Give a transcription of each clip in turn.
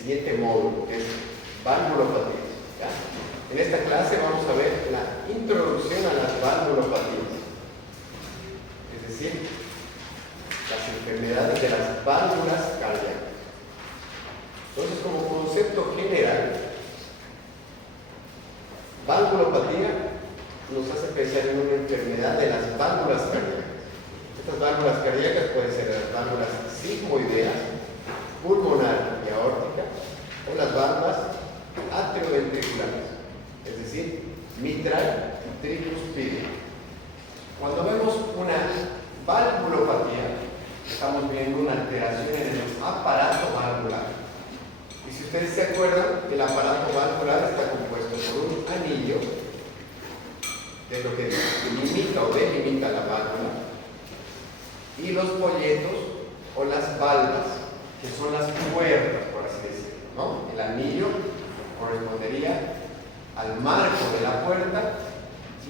siguiente módulo, que es valvulopatías. ¿Ya? En esta clase vamos a ver la introducción a las valvulopatías, es decir, las enfermedades de las válvulas cardíacas. Entonces, como concepto general, valvulopatía nos hace pensar en una enfermedad de las válvulas cardíacas. Estas válvulas cardíacas pueden ser las válvulas sigmoideas, pulmonar y aórtica, o las válvulas atrioventriculares, es decir, mitral y tricuspide. Cuando vemos una valvulopatía, estamos viendo una alteración en el aparato valvular. Y si ustedes se acuerdan, el aparato valvular está compuesto por un anillo, que es lo que limita o delimita la válvula, y los folletos o las valvas, que son las puertas, por así decirlo, ¿no? El anillo correspondería al marco de la puerta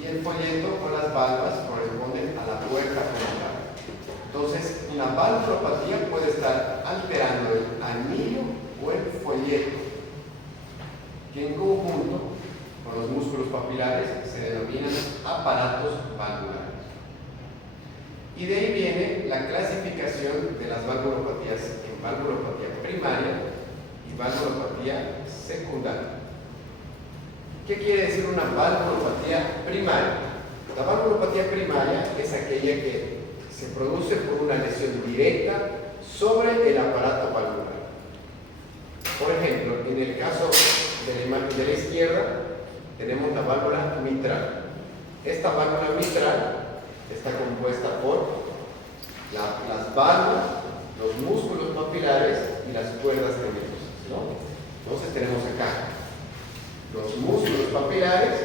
y el folleto o las valvas corresponden a la puerta como tal. Entonces, una valvulopatía puede estar alterando el anillo o el folleto, que en conjunto con los músculos papilares se denominan aparatos valvulares. Y de ahí viene la clasificación de las valvulopatías en valvulopatía primaria y valvulopatía secundaria. ¿Qué quiere decir una valvulopatía primaria? La valvulopatía primaria es aquella que se produce por una lesión directa sobre el aparato valvular. Por ejemplo, en el caso de la imagen de la izquierda, tenemos la válvula mitral. Esta válvula mitral está compuesta por las válvulas, los músculos papilares y las cuerdas tenebrosas, ¿no? Entonces tenemos acá los músculos papilares,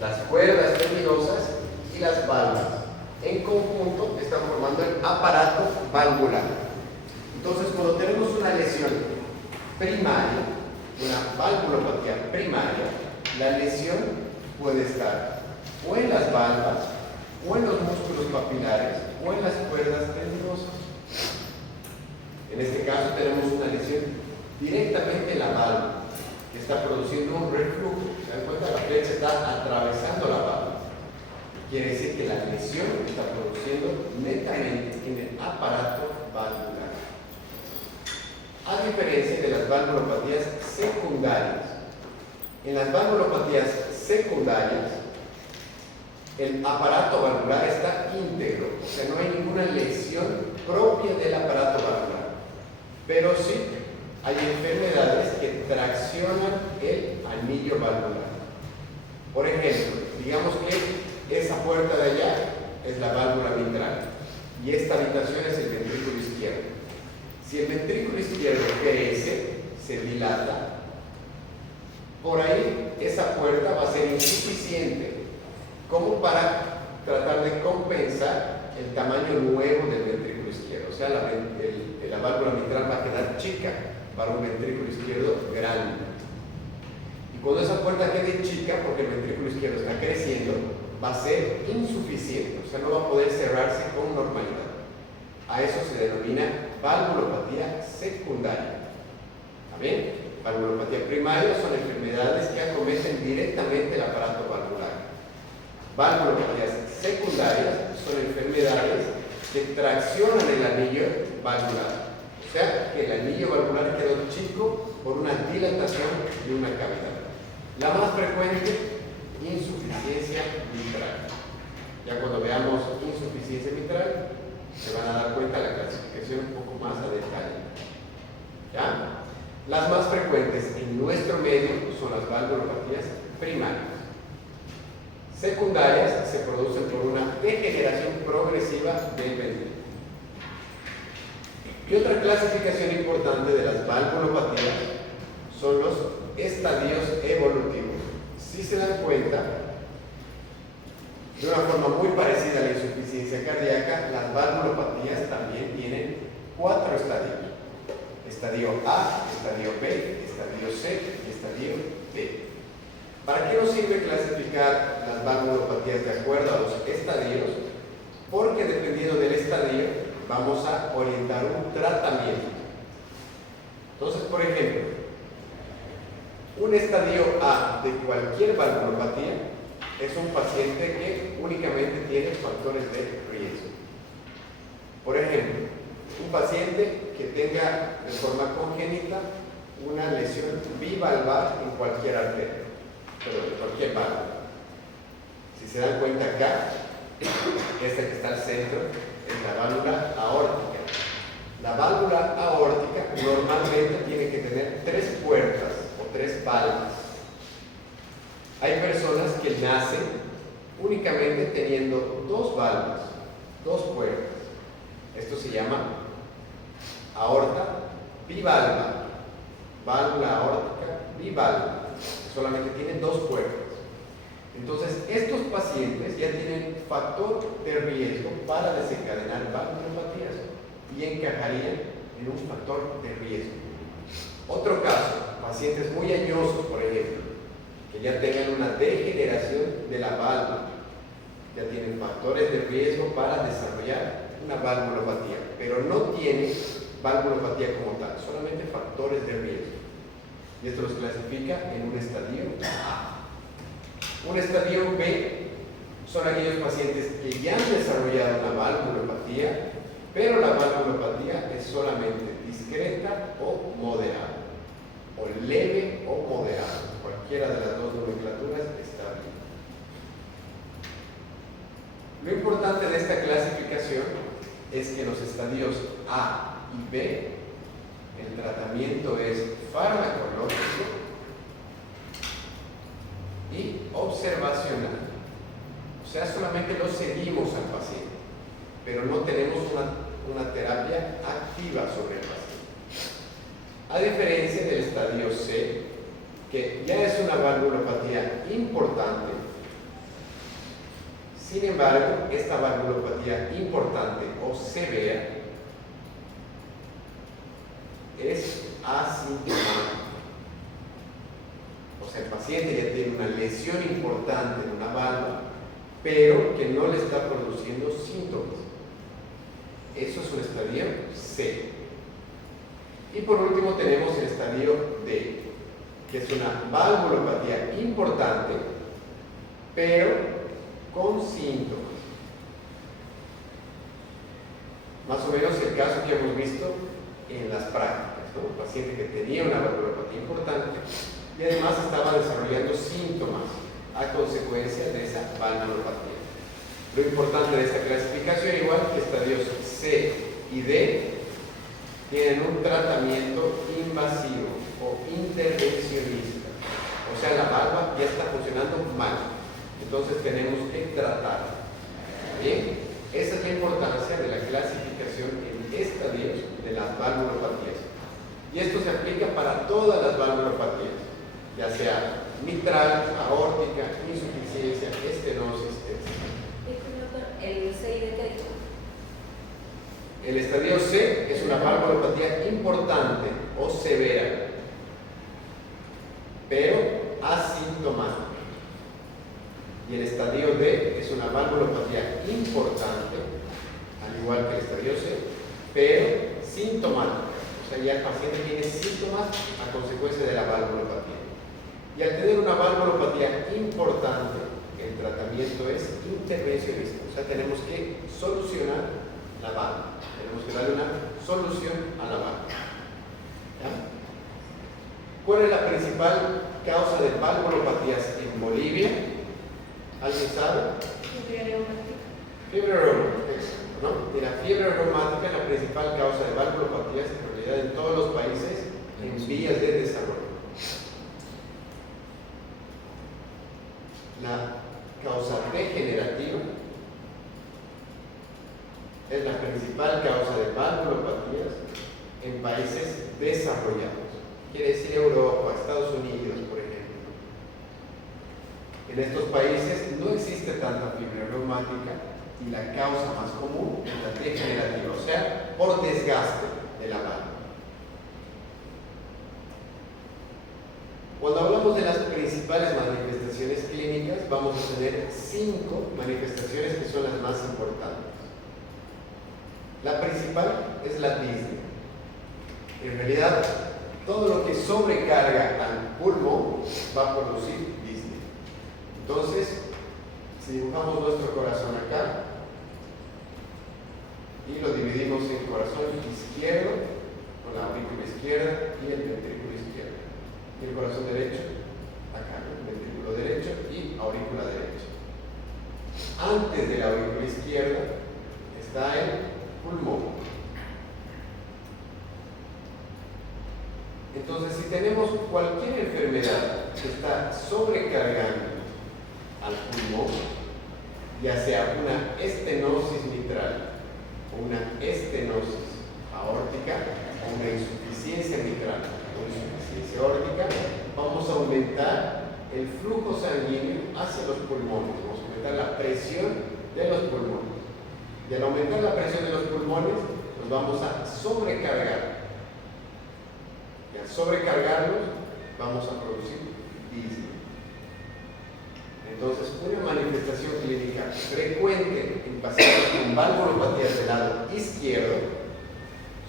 las cuerdas tenebrosas y las válvulas. En conjunto están formando el aparato valvular. Entonces, cuando tenemos una lesión primaria, una valvulopatía primaria, la lesión puede estar o en las válvulas, o en los músculos papilares, o en las cuerdas tendinosas. En este caso tenemos una lesión directamente en la válvula, que está produciendo un reflujo. ¿Se dan cuenta? La flecha está atravesando la válvula. Quiere decir que la lesión está produciendo netamente en el aparato valvular. A diferencia de las valvulopatías secundarias. En las valvulopatías secundarias, el aparato valvular está íntegro, o sea, no hay ninguna lesión propia del aparato valvular. Pero sí hay enfermedades que traccionan el anillo valvular. Por ejemplo, digamos que esa puerta de allá es la válvula mitral y esta habitación es el ventrículo izquierdo. Si el ventrículo izquierdo crece, se dilata, por ahí esa puerta va a ser insuficiente como para tratar de compensar el tamaño nuevo del ventrículo izquierdo. O sea, la válvula mitral va a quedar chica para un ventrículo izquierdo grande. Y cuando esa puerta quede chica, porque el ventrículo izquierdo está creciendo, va a ser insuficiente, o sea, no va a poder cerrarse con normalidad. A eso se denomina valvulopatía secundaria. ¿Está bien? Valvulopatía primaria son enfermedades que acometen directamente el aparato valvular. Valvulopatías secundarias son enfermedades que traccionan el anillo valvular. O sea, que el anillo valvular quedó chico por una dilatación de una cavidad. La más frecuente, insuficiencia mitral. Ya cuando veamos insuficiencia mitral, se van a dar cuenta de la clasificación un poco más a detalle. ¿Ya? Las más frecuentes en nuestro medio son las valvulopatías primarias. Secundarias se producen por una degeneración progresiva del ventrículo. Y otra clasificación importante de las valvulopatías son los estadios evolutivos. Si se dan cuenta, de una forma muy parecida a la insuficiencia cardíaca, las valvulopatías también tienen 4 estadios. Estadio A, estadio B, estadio C y estadio D. ¿Para qué nos sirve clasificar las valvulopatías de acuerdo a los estadios? Porque dependiendo del estadio vamos a orientar un tratamiento. Entonces, por ejemplo, un estadio A de cualquier valvulopatía es un paciente que únicamente tiene factores de riesgo. Por ejemplo, un paciente que tenga de forma congénita una lesión bivalvar en cualquier arteria, pero en cualquier válvula. Si se dan cuenta acá, esta que está al centro es la válvula aórtica. La válvula aórtica normalmente tiene que tener 3 puertas o 3 válvulas. Hay personas que nacen únicamente teniendo 2 válvulas, 2 puertas. Esto se llama aorta bivalva, válvula aórtica bivalva, que solamente tiene 2 puertas. Entonces, estos pacientes ya tienen factor de riesgo para desencadenar valvulopatías y encajarían en un factor de riesgo. Otro caso, pacientes muy añosos, por ejemplo, que ya tengan una degeneración de la válvula, ya tienen factores de riesgo para desarrollar una valvulopatía, pero no tienen valvulopatía como tal, solamente factores de riesgo. Y esto los clasifica en un estadio A. Un estadio B son aquellos pacientes que ya han desarrollado una valvulopatía, pero la valvulopatía es solamente discreta o moderada, o leve o moderada. Cualquiera de las dos nomenclaturas está bien. Lo importante de esta clasificación es que en los estadios A y B el tratamiento es farmacológico y observacional. O sea, solamente lo seguimos al paciente, pero no tenemos una terapia activa sobre el paciente. A diferencia del estadio C, que ya es una valvulopatía importante. Sin embargo, esta valvulopatía importante o severa es asintomática. O sea, el paciente ya tiene una lesión importante en una válvula, pero que no le está produciendo síntomas. Eso es un estadio C. Y por último tenemos el estadio D, que es una valvulopatía importante, pero con síntomas. Más o menos el caso que hemos visto en las prácticas, ¿no? Un paciente que tenía una valvulopatía importante y además estaba desarrollando síntomas a consecuencia de esa valvulopatía. Lo importante de esta clasificación, igual que estadios C y D, tienen un tratamiento invasivo o intervencionista. O sea, la válvula ya está funcionando mal. Entonces tenemos que tratarla. ¿Bien? Esa es la importancia de la clasificación en estadios de las valvulopatías. Y esto se aplica para todas las valvulopatías, ya sea mitral, aórtica, insuficiencia, estenosis, etc. ¿El C y D qué dijo? El estadio C es una valvulopatía importante o severa, pero asintomática. Y el estadio D es una valvulopatía importante, al igual que el estadio C, pero sintomática. O sea, ya el paciente tiene síntomas a consecuencia de la valvulopatía. Y al tener una valvulopatía importante, el tratamiento es intervencionista. O sea, tenemos que solucionar la válvula. Tenemos que darle una solución a la válvula. ¿Ya? ¿Cuál es la principal causa de valvulopatías en Bolivia? ¿Alguien sabe? Fiebre reumática, ¿no? Y la fiebre reumática es la principal causa de valvulopatías en realidad en todos los países en vías de desarrollo. La causa degenerativa es la principal causa de valvulopatías en países desarrollados. Quiere decir Europa, Estados Unidos, por ejemplo. En estos países no existe tanta fiebre reumática y la causa más común es la degenerativa, o sea, por desgaste de la válvula. Cuando hablamos de las principales manifestaciones clínicas, vamos a tener 5 manifestaciones que son las más importantes. La principal es la disnea. En realidad, todo lo que sobrecarga al pulmón va a producir disney. Entonces, si dibujamos nuestro corazón acá y lo dividimos en corazón izquierdo, con la aurícula izquierda y el ventrículo izquierdo, y el corazón derecho, acá, el ventrículo derecho y aurícula derecha. Antes de la aurícula izquierda está el pulmón. Entonces, si tenemos cualquier enfermedad que está sobrecargando al pulmón, ya sea una estenosis mitral o una estenosis aórtica o una insuficiencia mitral o insuficiencia aórtica, vamos a aumentar el flujo sanguíneo hacia los pulmones, vamos a aumentar la presión de los pulmones. Y al aumentar la presión de los pulmones, los vamos a sobrecargar. Y al sobrecargarlos, vamos a producir disney. Entonces, una manifestación clínica frecuente en pacientes con valvulopatías del lado izquierdo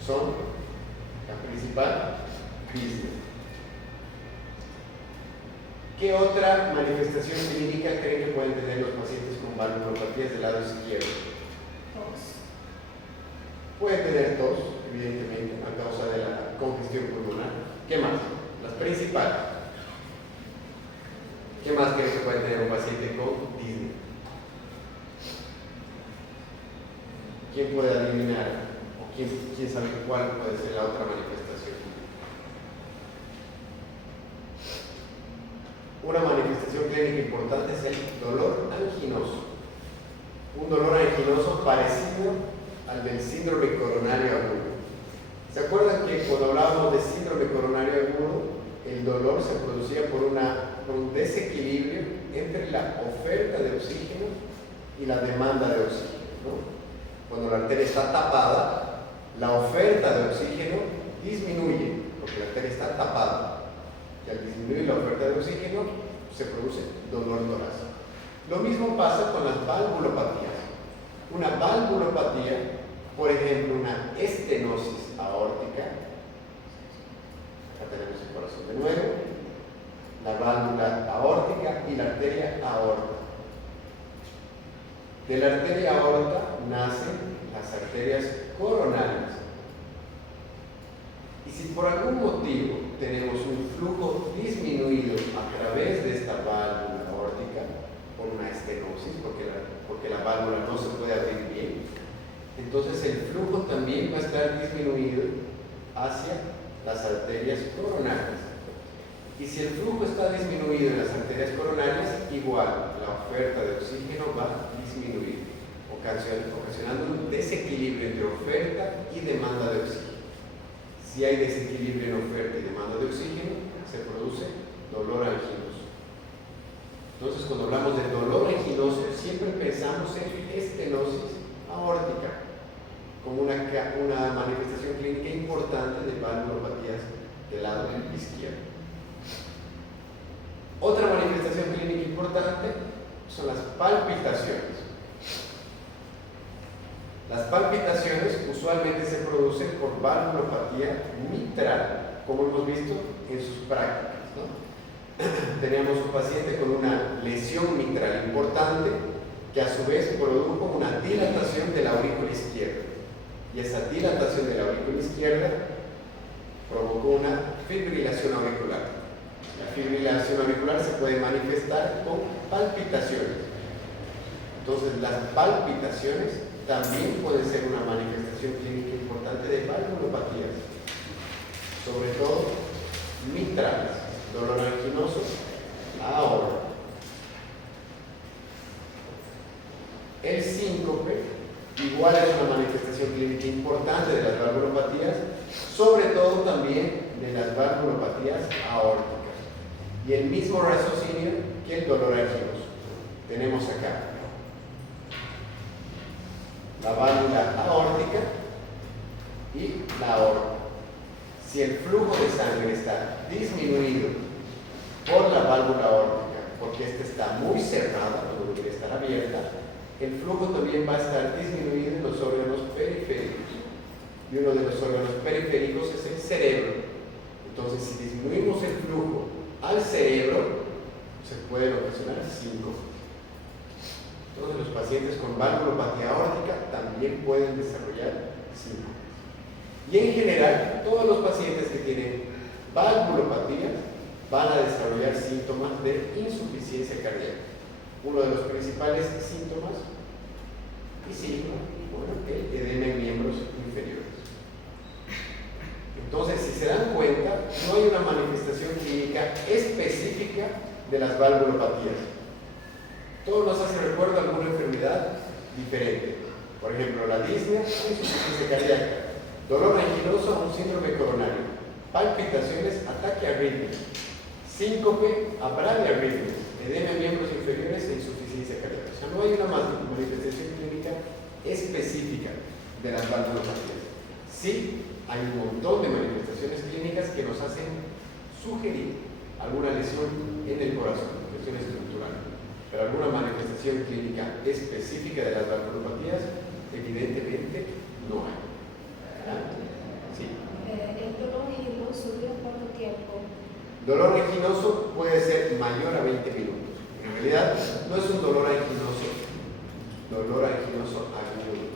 son la principal disney. ¿Qué otra manifestación clínica creen que pueden tener los pacientes con valvulopatías del lado izquierdo? Tos. Pueden tener tos, evidentemente, a causa de la congestión pulmonar. ¿Qué más? Las principales. ¿Qué más creen que puede tener un paciente con disney? ¿Quién puede adivinar? ¿O quién sabe cuál puede ser la otra manifestación? Una manifestación clínica importante es el dolor anginoso. Un dolor anginoso parecido al del síndrome coronario agudo. ¿Se acuerdan que cuando hablábamos de síndrome coronario agudo, el dolor se producía por un desequilibrio entre la oferta de oxígeno y la demanda de oxígeno, ¿no? Cuando la arteria está tapada, la oferta de oxígeno disminuye, porque la arteria está tapada. Y al disminuir la oferta de oxígeno, se produce dolor torácico. Lo mismo pasa con las valvulopatías. Una valvulopatía, por ejemplo, una estenosis aórtica. Acá tenemos el corazón de nuevo, la válvula aórtica y la arteria aorta. De la arteria aorta nacen las arterias coronarias. Y si por algún motivo tenemos un flujo disminuido a través de esta válvula aórtica, por una estenosis, porque la válvula no se puede abrir bien, entonces el flujo también va a estar disminuido hacia las arterias coronarias. Y si el flujo está disminuido en las arterias coronarias, igual la oferta de oxígeno va a disminuir, ocasionando un desequilibrio entre oferta y demanda de oxígeno. Si hay desequilibrio en oferta y demanda de oxígeno, se produce dolor anginoso. Entonces, cuando hablamos de dolor anginoso, siempre pensamos en estenosis aórtica como una manifestación clínica importante de valvulopatías del lado izquierdo. Otra manifestación clínica importante son las palpitaciones. Las palpitaciones usualmente se producen por valvulopatía mitral, como hemos visto en sus prácticas, ¿no? Teníamos un paciente con una lesión mitral importante que a su vez produjo una dilatación de la aurícula izquierda. Y esa dilatación de la aurícula izquierda provocó una fibrilación auricular. La fibrilación auricular se puede manifestar con palpitaciones. Entonces, las palpitaciones también pueden ser una manifestación clínica importante de valvulopatías, sobre todo mitrales, dolor anginoso, aorta. El síncope igual es una manifestación clínica importante de las valvulopatías, sobre todo también de las valvulopatías aórticas. Y el mismo raciocinio que el dolor anginoso. Tenemos acá la válvula aórtica y la aorta. Si el flujo de sangre está disminuido por la válvula aórtica, porque esta está muy cerrada, no debería estar abierta, el flujo también va a estar disminuido en los órganos periféricos. Y uno de los órganos periféricos es el cerebro. Entonces, se pueden ocasionar síncope. Todos los pacientes con valvulopatía aórtica también pueden desarrollar síncope. Y en general, todos los pacientes que tienen valvulopatías van a desarrollar síntomas de insuficiencia cardíaca. Uno de los principales síntomas, y sí, bueno, el edema en miembros inferiores. Entonces, si se dan cuenta, no hay una manifestación clínica específica de las valvulopatías. Todo nos hace recuerdo a alguna enfermedad diferente. Por ejemplo, la disnea, insuficiencia cardíaca, dolor anginoso a un síndrome coronario, palpitaciones, ataque arrítmico, síncope a bradiarritmias, edema en miembros inferiores e insuficiencia cardíaca. O sea, no hay una manifestación clínica específica de las valvulopatías. Sí, hay un montón de manifestaciones clínicas que nos hacen sugerir alguna lesión en el corazón, lesión estructural. Pero alguna manifestación clínica específica de las valvulopatías, evidentemente no hay. ¿Ah? Sí. ¿El dolor anginoso dura cuánto tiempo? Dolor anginoso puede ser mayor a 20 minutos. En realidad no es un dolor anginoso agudo.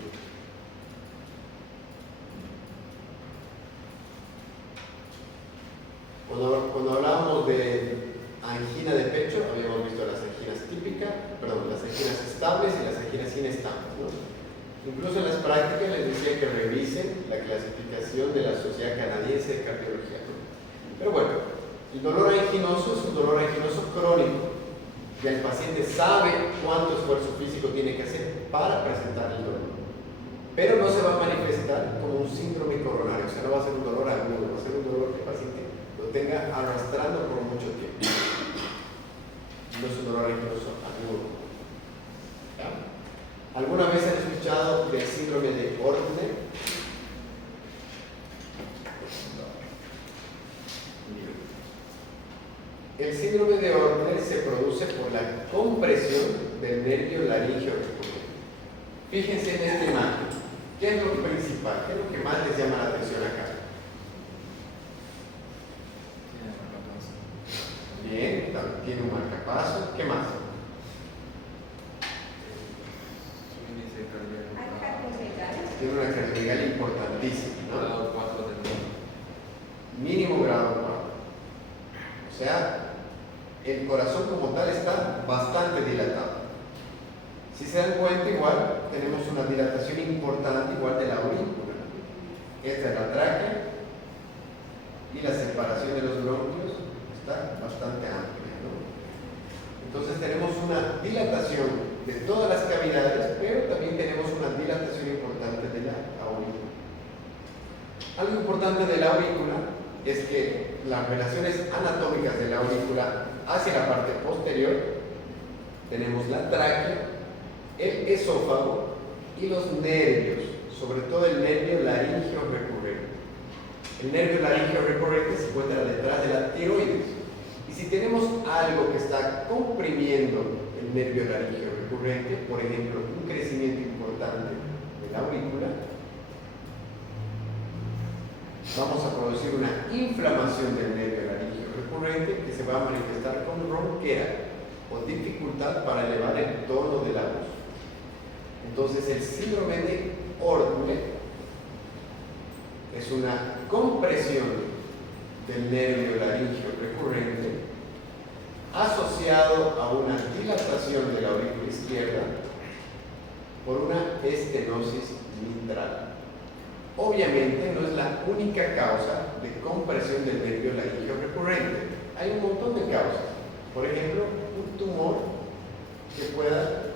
Cuando hablábamos de angina de pecho, habíamos visto las anginas las anginas estables y las anginas inestables, ¿no? Incluso en las prácticas les decía que revisen la clasificación de la Sociedad Canadiense de Cardiología, ¿no? Pero bueno, el dolor anginoso es un dolor anginoso crónico. Ya el paciente sabe cuánto esfuerzo físico tiene que hacer para presentar el dolor. Pero no se va a manifestar como un síndrome coronario, o sea, no va a ser un dolor agudo, va a ser un dolor que el paciente lo tenga arrastrando por mucho tiempo. No es un dolor anginoso agudo. ¿Ya? ¿Alguna vez han escuchado del síndrome de Ortner? El síndrome de Ortner se produce por la compresión del nervio laríngeo recurrente. Fíjense en esta imagen. ¿Qué es lo principal? ¿Qué es lo que más les llama la atención acá? Bien, tiene un marcapaso. ¿Qué más? Tiene una cardiomegalia importantísima, ¿no? Mínimo grado 4. O sea, el corazón como tal está bastante dilatado. Si se dan cuenta, igual tenemos una dilatación importante igual de la aurícula. Esta es la tráquea y la separación de los bronquios está bastante amplia, ¿no? Entonces tenemos una dilatación de todas las cavidades, pero también tenemos una dilatación importante de la aurícula. Algo importante de la aurícula es que las relaciones anatómicas de la aurícula hacia la parte posterior tenemos la tráquea, el esófago y los nervios, sobre todo el nervio laríngeo recurrente. El nervio laríngeo recurrente se encuentra detrás de la tiroides. Y si tenemos algo que está comprimiendo el nervio laríngeo recurrente, por ejemplo, un crecimiento importante de la aurícula, vamos a producir una inflamación del nervio laríngeo recurrente que se va a manifestar con ronquera o dificultad para elevar el tono de la voz. Entonces, el síndrome de Ortner es una compresión del nervio laríngeo recurrente asociado a una dilatación de la aurícula izquierda por una estenosis mitral. Obviamente no es la única causa de compresión del nervio laríngeo recurrente. Hay un montón de causas. Por ejemplo, un tumor que pueda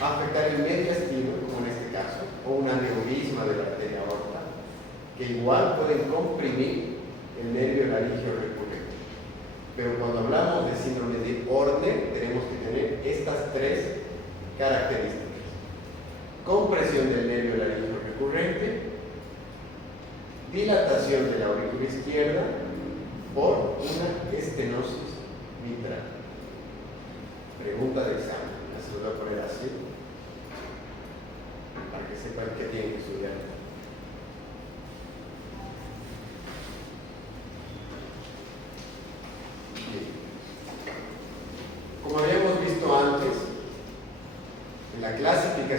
afectar el mediastino, como en este caso, o un aneurisma de la arteria aorta, que igual pueden comprimir el nervio laríngeo recurrente. Pero cuando hablamos de síndrome de Ortner, tenemos que tener estas tres características: compresión del nervio laríngeo recurrente, dilatación de la aurícula izquierda por una estenosis mitral. Pregunta de examen. Se lo voy a poner así para que sepan qué tienen que estudiar. Bien.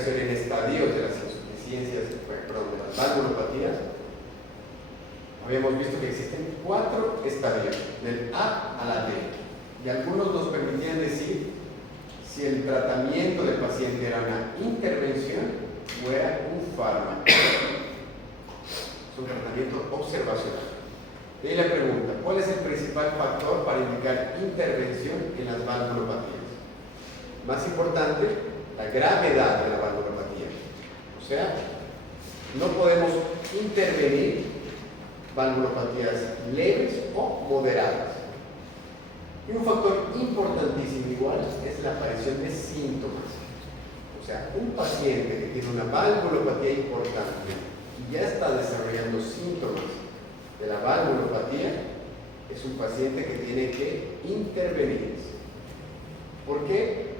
clasificación en estadios de las insuficiencias, perdón, de las valvulopatías, habíamos visto que existen 4 estadios, del A a la D, y algunos nos permitían decir si el tratamiento del paciente era una intervención o era un fármaco. Es un tratamiento observacional. De ahí la pregunta, ¿cuál es el principal factor para indicar intervención en las valvulopatías? Más importante, la gravedad de la valvulopatía. O sea, no podemos intervenir valvulopatías leves o moderadas. Y un factor importantísimo igual es la aparición de síntomas. O sea, un paciente que tiene una valvulopatía importante y ya está desarrollando síntomas de la valvulopatía, es un paciente que tiene que intervenir. ¿Por qué?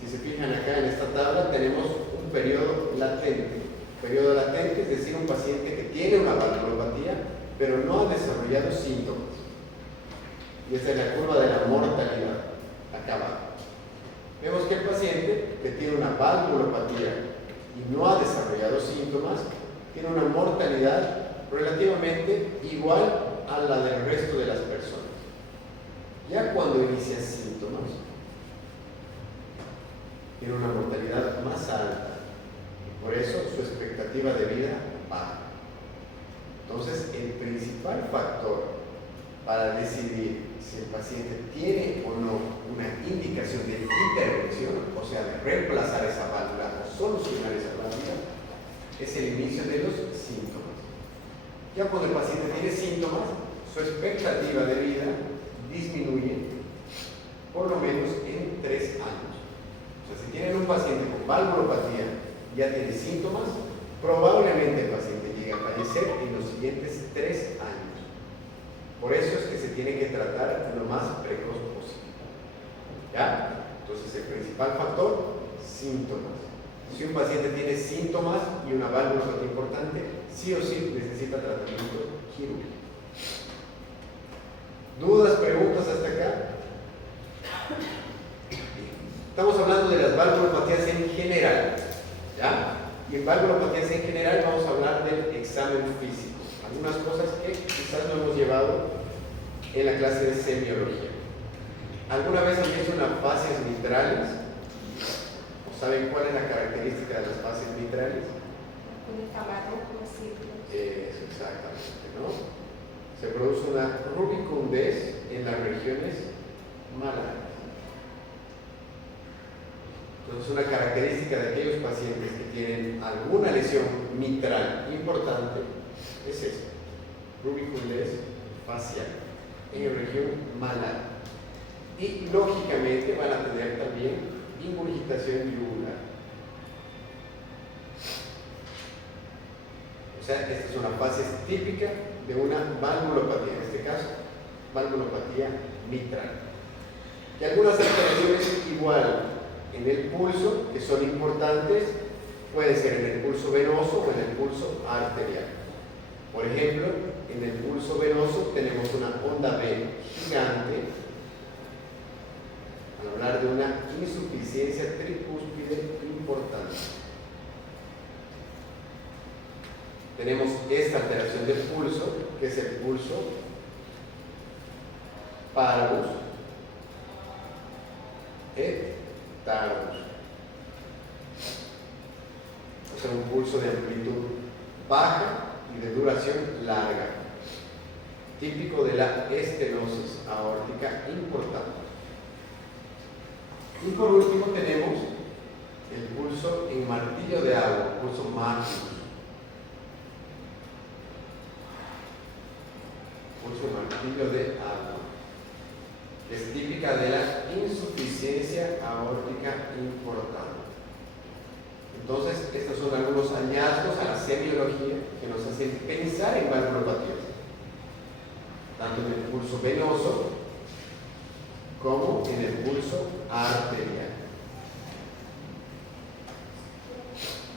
Si se fijan acá en esta tabla tenemos un periodo latente. Periodo latente es decir, un paciente que tiene una valvulopatía pero no ha desarrollado síntomas. Y esta es la curva de la mortalidad, acá abajo. Vemos que el paciente que tiene una valvulopatía y no ha desarrollado síntomas tiene una mortalidad relativamente igual a la del resto de las personas. Ya cuando inicia síntomas, tiene una mortalidad más alta y por eso su expectativa de vida baja. Entonces, el principal factor para decidir si el paciente tiene o no una indicación de intervención, o sea, de reemplazar esa válvula o solucionar esa válvula, es el inicio de los síntomas. Ya cuando el paciente tiene síntomas, su expectativa de vida disminuye por lo menos en 3 años. O sea, si tienen un paciente con valvulopatía y ya tiene síntomas, probablemente el paciente llegue a fallecer en los siguientes 3 años. Por eso es que se tiene que tratar lo más precoz posible. ¿Ya? Entonces, el principal factor, síntomas. Si un paciente tiene síntomas y una válvula importante, sí o sí necesita tratamiento quirúrgico. ¿Dudas, preguntas hasta acá? Estamos hablando de las valvulopatías en general. ¿Ya? Y en valvulopatías en general vamos a hablar del examen físico. Algunas cosas que quizás no hemos llevado en la clase de semiología. ¿Alguna vez han visto unas fascias mitrales? ¿O saben cuál es la característica de las fascias mitrales? Con el camarón, así. Eso, exactamente, ¿no? Se produce una rubicundez en las regiones malares. Entonces, una característica de aquellos pacientes que tienen alguna lesión mitral importante es esto, rubicundez facial en la región malar. Y lógicamente van a tener también ingurgitación yugular. O sea, esta es una fase típica de una valvulopatía, en este caso, valvulopatía mitral. Y algunas alteraciones igual en el pulso, que son importantes, pueden ser en el pulso venoso o en el pulso arterial. Por ejemplo, en el pulso venoso tenemos una onda B gigante, al hablar de una insuficiencia tricúspide importante. Tenemos esta alteración del pulso, que es el pulso parvus et tardus. O sea, un pulso de amplitud baja y de duración larga, típico de la estenosis aórtica importante. Y por último tenemos el pulso en martillo de agua, pulso Martius. Pulso en martillo de agua, que es típica de la insuficiencia aórtica importante. Entonces, estos son algunos hallazgos a la semiología que nos hacen pensar en valvulopatías, tanto en el pulso venoso como en el pulso arterial.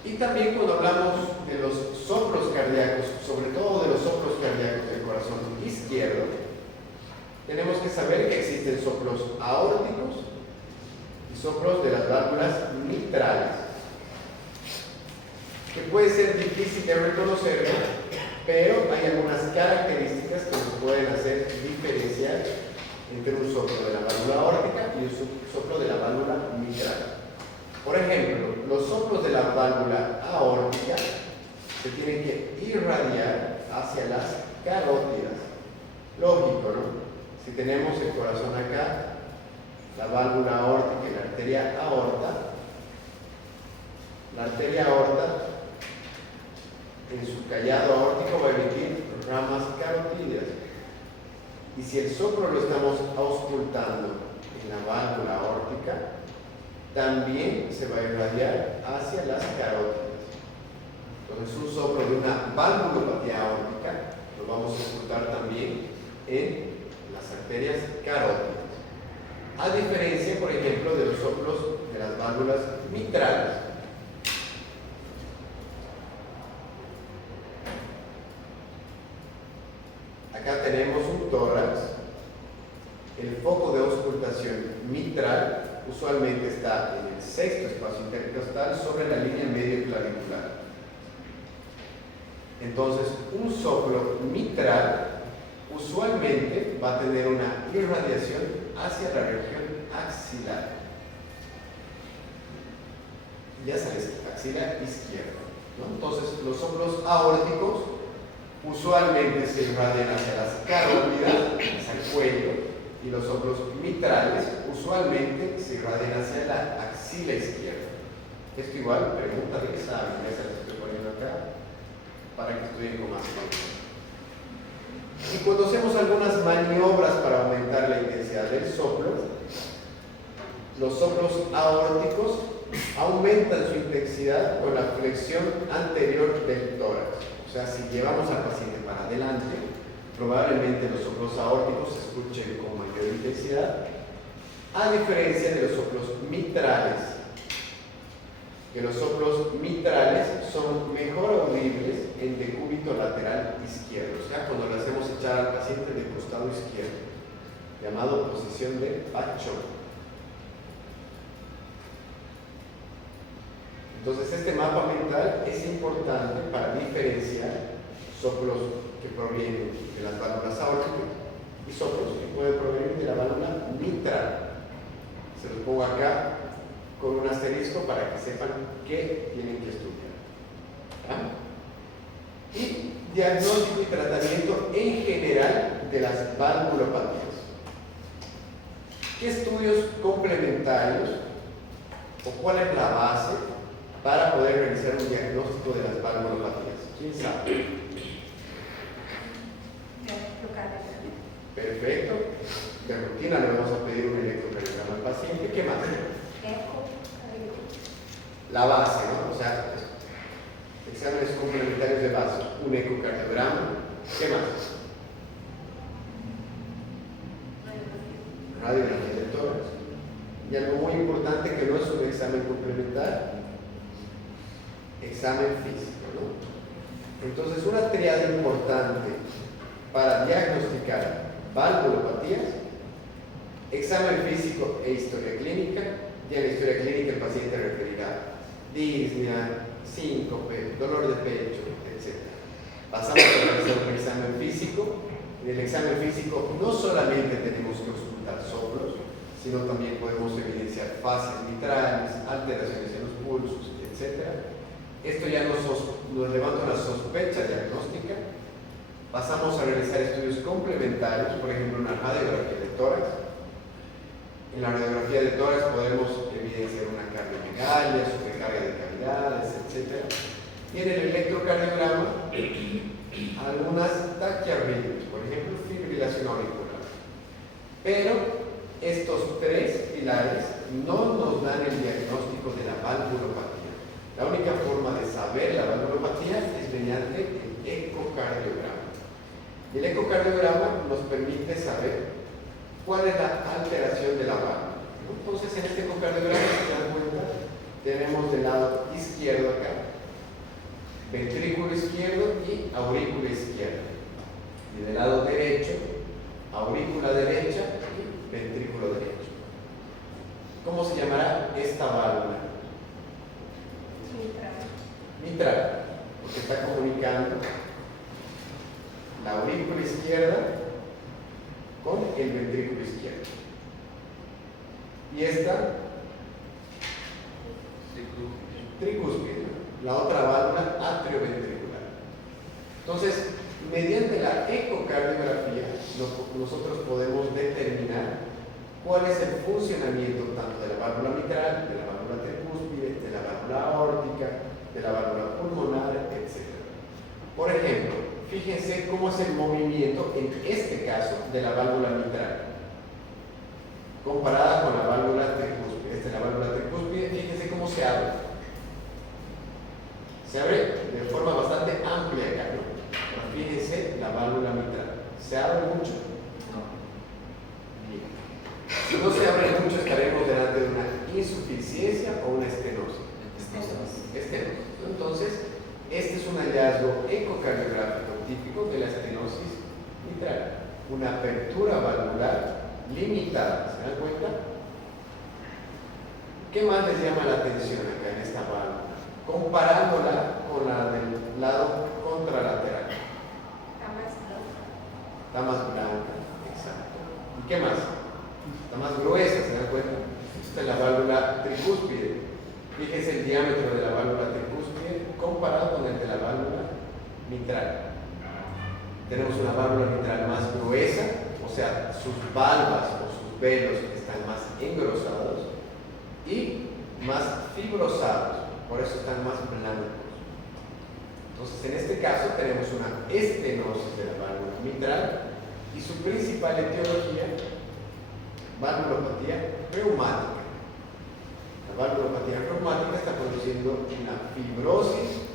Y también cuando hablamos de los soplos cardíacos, sobre todo de los soplos cardíacos del corazón izquierdo, tenemos que saber que existen soplos aórticos y soplos de las válvulas mitrales. que puede ser difícil de reconocer, pero hay algunas características que nos pueden hacer diferenciar entre un soplo de la válvula aórtica y un soplo de la válvula mitral. Por ejemplo, los soplos de la válvula aórtica se tienen que irradiar hacia las carótidas. Lógico, ¿no? Si tenemos el corazón acá, la válvula aórtica y la arteria aorta en su callado aórtico va a emitir ramas carotídeas. Y si el soplo lo estamos auscultando en la válvula aórtica, también se va a irradiar hacia las carótidas. Entonces, un soplo de una valvulopatía aórtica lo vamos a auscultar también en las arterias carótidas. A diferencia, por ejemplo, de los soplos de las válvulas mitrales. Acá tenemos un tórax. El foco de auscultación mitral usualmente está en el sexto espacio intercostal sobre la línea medio clavicular. Entonces, un soplo mitral usualmente va a tener una irradiación hacia la región axilar. Ya sabes, axila izquierda, ¿no? Entonces, los soplos aórticos usualmente se irradian hacia las carótidas, hacia el cuello, y los soplos mitrales usualmente se irradian hacia la axila izquierda. Esto igual, pregunta de examen, ya se las estoy poniendo acá, para que estudien con más tiempo. Y cuando hacemos algunas maniobras para aumentar la intensidad del soplo, los soplos aórticos aumentan su intensidad con la flexión anterior del tórax. O sea, si llevamos al paciente para adelante, probablemente los soplos aórticos se escuchen con mayor intensidad, a diferencia de los soplos mitrales, que los soplos mitrales son mejor audibles en decúbito lateral izquierdo, o sea, cuando le hacemos echar al paciente de costado izquierdo, llamado posición de Bach-Chon. Entonces, este mapa mental es importante para diferenciar soplos que provienen de las válvulas aórticas y soplos que pueden provenir de la válvula mitral. Se los pongo acá con un asterisco para que sepan qué tienen que estudiar. ¿Ah? Y diagnóstico y tratamiento en general de las valvulopatías. ¿Qué estudios complementarios o cuál es la base para poder realizar un diagnóstico de las valvulopatías? ¿Quién sabe? Perfecto. De rutina le vamos a pedir un electrocardiograma al paciente. ¿Qué más? La base, ¿no? O sea, exámenes complementarios de base. Un ecocardiograma. ¿Qué más? Radiografía de tórax. Y algo muy importante que no es un examen complementario, examen físico, ¿no? Entonces, una triada importante para diagnosticar valvulopatías: examen físico e historia clínica. Y en la historia clínica el paciente referirá disnea, síncope, dolor de pecho, etc. Pasamos a realizar un examen físico. En el examen físico no solamente tenemos que auscultar soplos, sino también podemos evidenciar fascias mitrales, alteraciones en los pulsos, etc. Esto ya nos levanta una sospecha diagnóstica. Pasamos a realizar estudios complementarios, por ejemplo, una radiografía de tórax. En la radiografía de tórax podemos evidenciar una cardiomegalia, sobrecarga de cavidades, etc. Y en el electrocardiograma, algunas taquiarritmias, por ejemplo, fibrilación auricular. Pero estos tres pilares no nos dan el diagnóstico de la valvulopatía. La única forma de saber la valvulopatía es mediante el ecocardiograma. Y el ecocardiograma nos permite saber cuál es la alteración de la válvula. Entonces, en este ecocardiograma, si se dan cuenta, tenemos del lado izquierdo acá ventrículo izquierdo y aurícula izquierda. Y del lado derecho, aurícula derecha y ventrículo derecho. ¿Cómo se llamará esta válvula? Mitral. Mitral. izquierda con el ventrículo izquierdo. Y esta tricúspide, la otra válvula atrioventricular. Entonces, mediante la ecocardiografía, nosotros podemos determinar cuál es el funcionamiento tanto de la válvula mitral, de la válvula tricúspide, de la válvula aórtica, de la válvula pulmonar, etc. Por ejemplo, fíjense cómo es el movimiento, en este caso, de la válvula mitral comparada con la válvula tricúspide. Esta es la válvula tricúspide, fíjense cómo se abre. Se abre de forma bastante amplia acá, ¿no? Pero fíjense la válvula mitral. ¿Se abre mucho? No. Bien. Si no se abre mucho, estaremos delante de una insuficiencia o una estenosis. Estenosis. Entonces, este es un hallazgo ecocardiográfico típico de la estenosis mitral. Una apertura valvular limitada. ¿Se dan cuenta? ¿Qué más les llama la atención acá en esta válvula? Comparándola con la del lado contralateral. Está más blanca, exacto. ¿Y qué más? Está más gruesa, ¿se dan cuenta? Esta es la válvula tricúspide. Fíjense el diámetro de la válvula tricúspide comparado con el de la válvula mitral. Tenemos una válvula mitral más gruesa, o sea, sus valvas o sus velos están más engrosados y más fibrosados, por eso están más blancos. Entonces, en este caso tenemos una estenosis de la válvula mitral y su principal etiología, valvulopatía reumática. La valvulopatía reumática está produciendo una fibrosis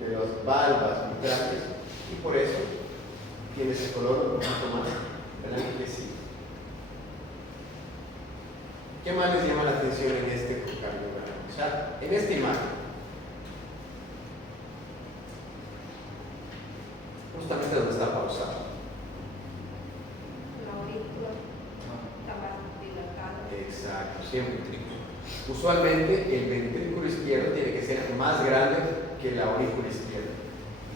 de las valvas mitrales y por eso tiene ese color un poquito más blanquecino. ¿Qué más les llama la atención en este ecocardiograma? O sea, en esta imagen, justamente donde está pausado. La aurícula está más dilatada. Exacto, siempre. Usualmente el ventrículo izquierdo tiene que ser más grande que la aurícula izquierda.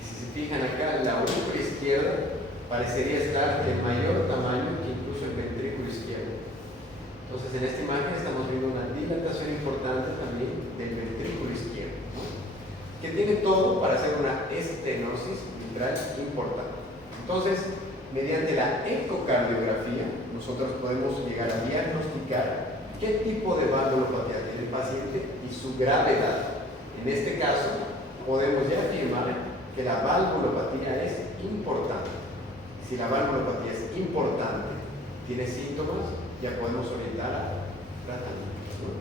Y si se fijan acá, la aurícula izquierda parecería estar de mayor tamaño que incluso el ventrículo izquierdo. Entonces, en esta imagen estamos viendo una dilatación importante también del ventrículo izquierdo, ¿no? Que tiene todo para hacer una estenosis mitral importante. Entonces, mediante la ecocardiografía, nosotros podemos llegar a diagnosticar qué tipo de valvulopatía tiene el paciente y su gravedad. En este caso, podemos ya afirmar que la valvulopatía es importante. Si la valvulopatía es importante, tiene síntomas, ya podemos orientar a tratamientos, ¿no?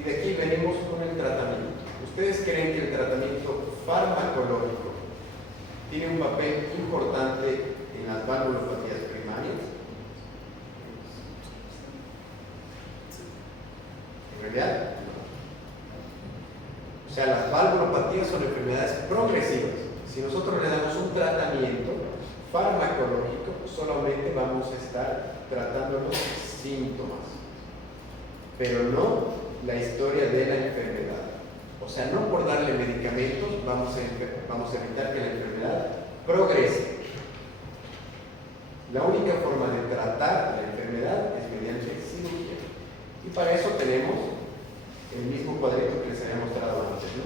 Y de aquí venimos con el tratamiento. ¿Ustedes creen que el tratamiento farmacológico tiene un papel importante en las valvulopatías primarias? En realidad, no. O sea, las valvulopatías son enfermedades progresivas. Si nosotros le damos un tratamiento farmacológico, solamente vamos a estar tratando los síntomas, pero no la historia de la enfermedad. O sea, no por darle medicamentos vamos a evitar que la enfermedad progrese. La única forma de tratar la enfermedad es mediante cirugía. Y para eso tenemos el mismo cuadrito que les había mostrado antes, ¿no?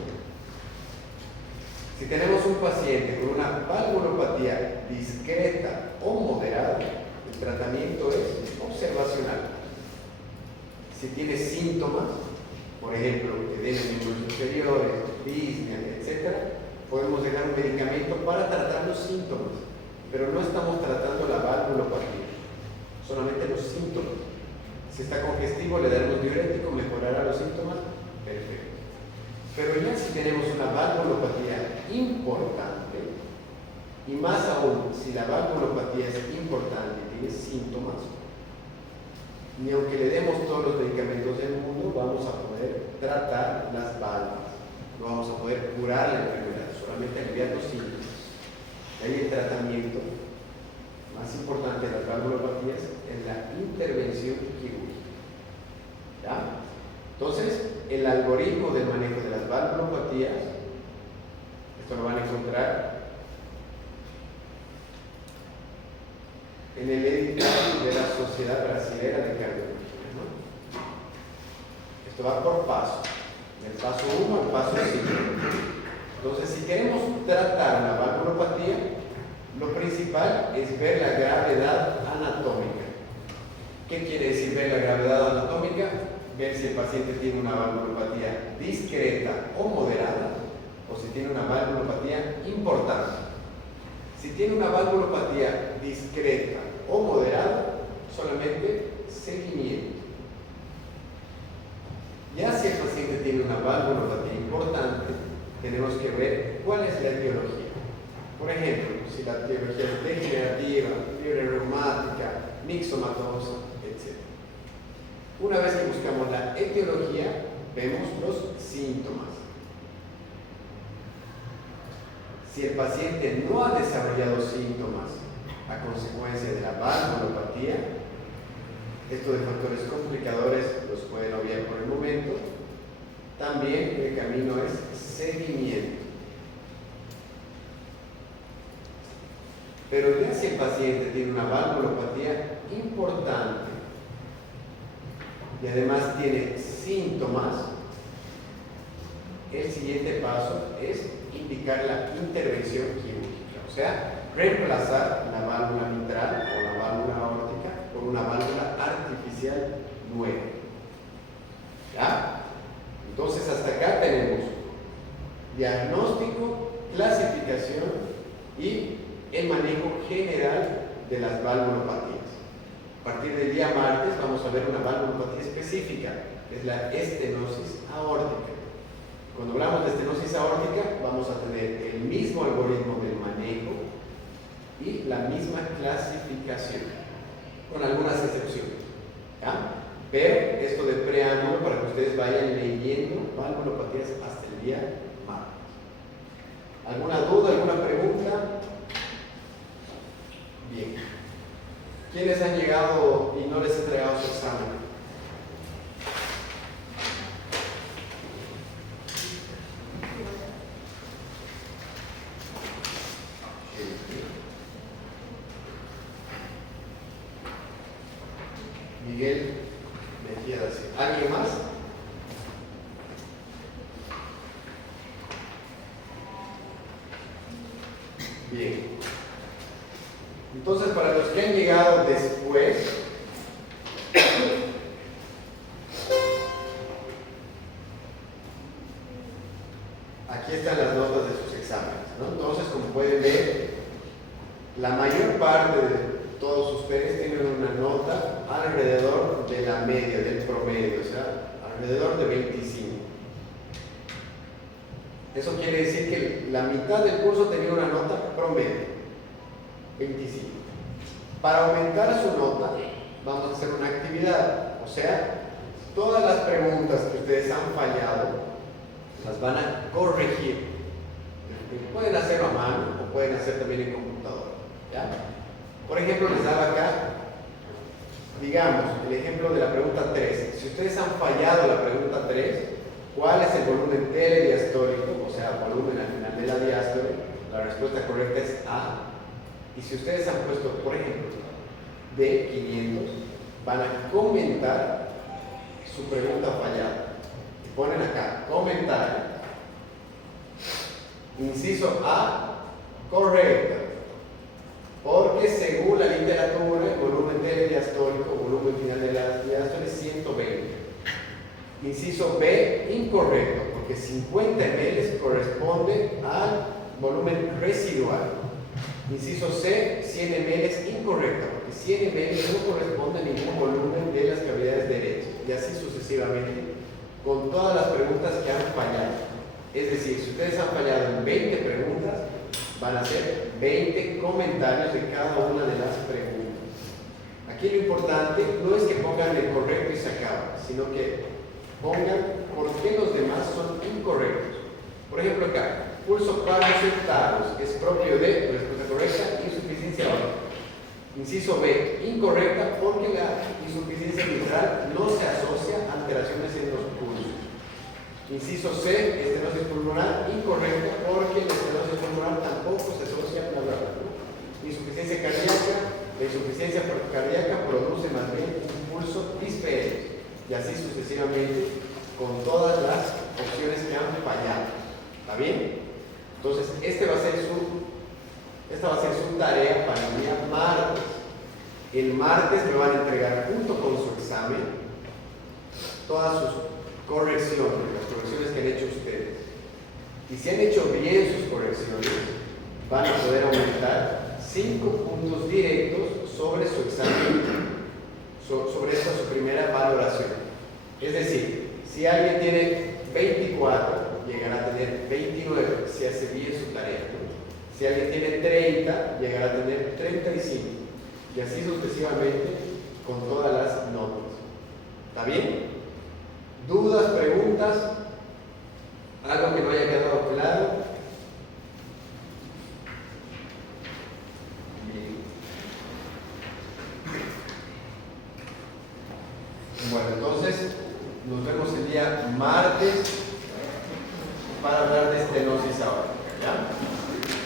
Si tenemos un paciente con una valvulopatía discreta o moderada, el tratamiento es observacional. Si tiene síntomas, por ejemplo, edema en miembros inferiores, disnea, etc., podemos dejar un medicamento para tratar los síntomas, pero no estamos tratando la valvulopatía, solamente los síntomas. Si está congestivo, le daremos diurético, mejorará los síntomas, perfecto. Pero ya si tenemos una valvulopatía importante, y más aún, si la valvulopatía es importante y tiene síntomas, ni aunque le demos todos los medicamentos del mundo, vamos a poder tratar las valvas, no vamos a poder curar la enfermedad, solamente aliviar los síntomas. Y ahí el tratamiento más importante de las valvulopatías es la intervención quirúrgica. ¿Ya? Entonces, el algoritmo del manejo de las valvulopatías, esto lo van a encontrar en el editorial de la Sociedad Brasilera de Cardiología, ¿no? Esto va por paso, del paso 1 al paso 5. Entonces, si queremos tratar la valvulopatía, lo principal es ver la gravedad anatómica. ¿Qué quiere decir ver la gravedad anatómica? Ver si el paciente tiene una valvulopatía discreta o moderada, o si tiene una valvulopatía importante. Si tiene una valvulopatía discreta o moderada, solamente seguimiento. Ya si el paciente tiene una valvulopatía importante, tenemos que ver cuál es la etiología. Por ejemplo, si la etiología es degenerativa, fiebre reumática, mixomatosa, etc. Una vez que buscamos la etiología, vemos los síntomas. Si el paciente no ha desarrollado síntomas a consecuencia de la valvulopatía, esto de factores complicadores los pueden obviar por el momento. También el camino es seguimiento. Pero ya si el paciente tiene una valvulopatía importante y además tiene síntomas, el siguiente paso es indicar la intervención quirúrgica, o sea, reemplazar la válvula mitral o la válvula aórtica por una válvula artificial nueva. ¿Ya? Entonces, hasta acá tenemos diagnóstico, clasificación y el manejo general de las valvulopatías. A partir del día martes vamos a ver una valvulopatía específica, que es la estenosis aórtica. Cuando hablamos de estenosis aórtica, vamos a tener el mismo algoritmo del manejo y la misma clasificación, con algunas excepciones. ¿Ya? Pero esto de preámbulo para que ustedes vayan leyendo valvulopatías hasta el día martes. ¿Alguna duda, alguna pregunta? Bien. ¿Quiénes han llegado y no les he entregado su examen? Miguel Mejía da Silva. ¿Alguien más? Bien. Entonces, para los que han llegado después, aquí están las notas de sus exámenes, ¿no? Entonces, como pueden ver, la mayor parte de todos ustedes tienen una nota alrededor de la media, del promedio, o sea, alrededor de 25. Eso quiere decir que la mitad del curso tenía una nota promedio, 25. Para aumentar su nota, vamos a hacer una actividad, o sea, todas las preguntas que ustedes han fallado, las van a corregir. Pueden hacerlo a mano o pueden hacer también en computadora, ¿ya? Por ejemplo, les daba acá, digamos, el ejemplo de la pregunta 3. Si ustedes han fallado la pregunta 3, ¿cuál es el volumen telediastólico? O sea, volumen al final de la diástole. La respuesta correcta es A. Y si ustedes han puesto, por ejemplo, D500, van a comentar su pregunta fallada. Y ponen acá, comentario. Inciso A, correcta. Porque según la literatura, el volumen telediastólico, volumen final de la diástole es 120. Inciso B, incorrecto, porque 50 ml corresponde al volumen residual. Inciso C, 100 ml es incorrecto, porque 100 ml no corresponde a ningún volumen de las cavidades derechas, y así sucesivamente, con todas las preguntas que han fallado. Es decir, si ustedes han fallado en 20 preguntas, van a hacer 20 comentarios de cada una de las preguntas. Aquí lo importante no es que pongan el correcto y se acaba, sino que pongan por qué los demás son incorrectos. Por ejemplo acá, pulso paracetaros es propio de, respuesta correcta, insuficiencia aórtica. Inciso B, incorrecta porque la insuficiencia mitral no se asocia a alteraciones en los pulsos. Inciso C, estenosis pulmonar, incorrecta porque la estenosis pulmonar tampoco se asocia a la insuficiencia cardíaca. La insuficiencia cardíaca produce más bien un pulso dispérito, y así sucesivamente con todas las opciones que han fallado. ¿Está bien? Entonces, esta va a ser su tarea para el día martes. El martes me van a entregar junto con su examen todas sus correcciones, las correcciones que han hecho ustedes. Y si han hecho bien sus correcciones, van a poder aumentar 5 puntos directos sobre su examen, sobre esta su primera valoración. Es decir, si alguien tiene 24, llegará a tener 29 si hace bien su tarea. Si alguien tiene 30, llegará a tener 35. Y así sucesivamente con todas las notas. ¿Está bien? ¿Dudas, preguntas? ¿Algo que no haya quedado claro? Bien. Bueno, entonces nos vemos el día martes para hablar de estenosis ahora. ¿Ya?